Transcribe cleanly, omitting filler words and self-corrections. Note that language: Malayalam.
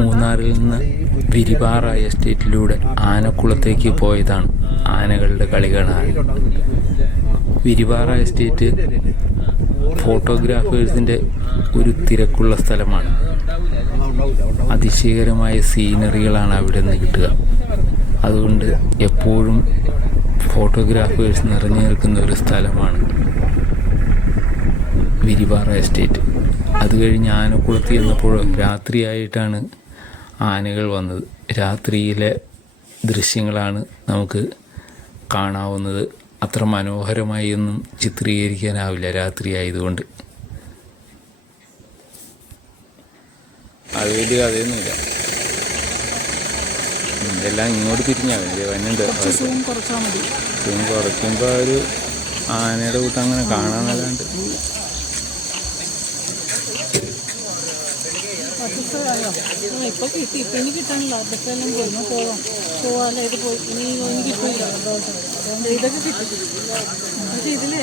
മൂന്നാറിൽ നിന്ന് വിരിപാറ എസ്റ്റേറ്റിലൂടെ ആനക്കുളത്തേക്ക് പോയതാണ് ആനകളുടെ കളി കാണാൻ. വിരിപാറ എസ്റ്റേറ്റ് ഫോട്ടോഗ്രാഫേഴ്സിൻ്റെ ഒരു തിരക്കുള്ള സ്ഥലമാണ്. അതിശയകരമായ സീനറികളാണ് അവിടെ നിന്ന് കിട്ടുക. അതുകൊണ്ട് എപ്പോഴും ഫോട്ടോഗ്രാഫേഴ്സ് നിറഞ്ഞു നിൽക്കുന്ന ഒരു സ്ഥലമാണ് വിരിപാറ എസ്റ്റേറ്റ്. അത് കഴിഞ്ഞ് ആനക്കുളത്ത് ചെന്നപ്പോൾ രാത്രിയായിട്ടാണ് ആനകൾ വന്നത്. രാത്രിയിലെ ദൃശ്യങ്ങളാണ് നമുക്ക് കാണാവുന്നത്. അത്ര മനോഹരമായി ഒന്നും ചിത്രീകരിക്കാനാവില്ല രാത്രി ആയതുകൊണ്ട്. അത് വലിയ കഥയൊന്നുമില്ല. എല്ലാം ഇങ്ങോട്ട് തിരിഞ്ഞാൽ വന്നുണ്ട്. സൂം കുറയ്ക്കുമ്പോൾ ഒരു ആനയുടെ കൂട്ടം അങ്ങനെ കാണാനല്ലാണ്ട് ഇപ്പൊ കിട്ടി. ഇപ്പൊ ഇനി കിട്ടാനില്ല. അതൊക്കെ എല്ലാം പോയി പോവാല്ലേ. ഇത് പോയി ഇനി കിട്ടില്ല. ഇതൊക്കെ കിട്ടി. പക്ഷെ ഇതിലേ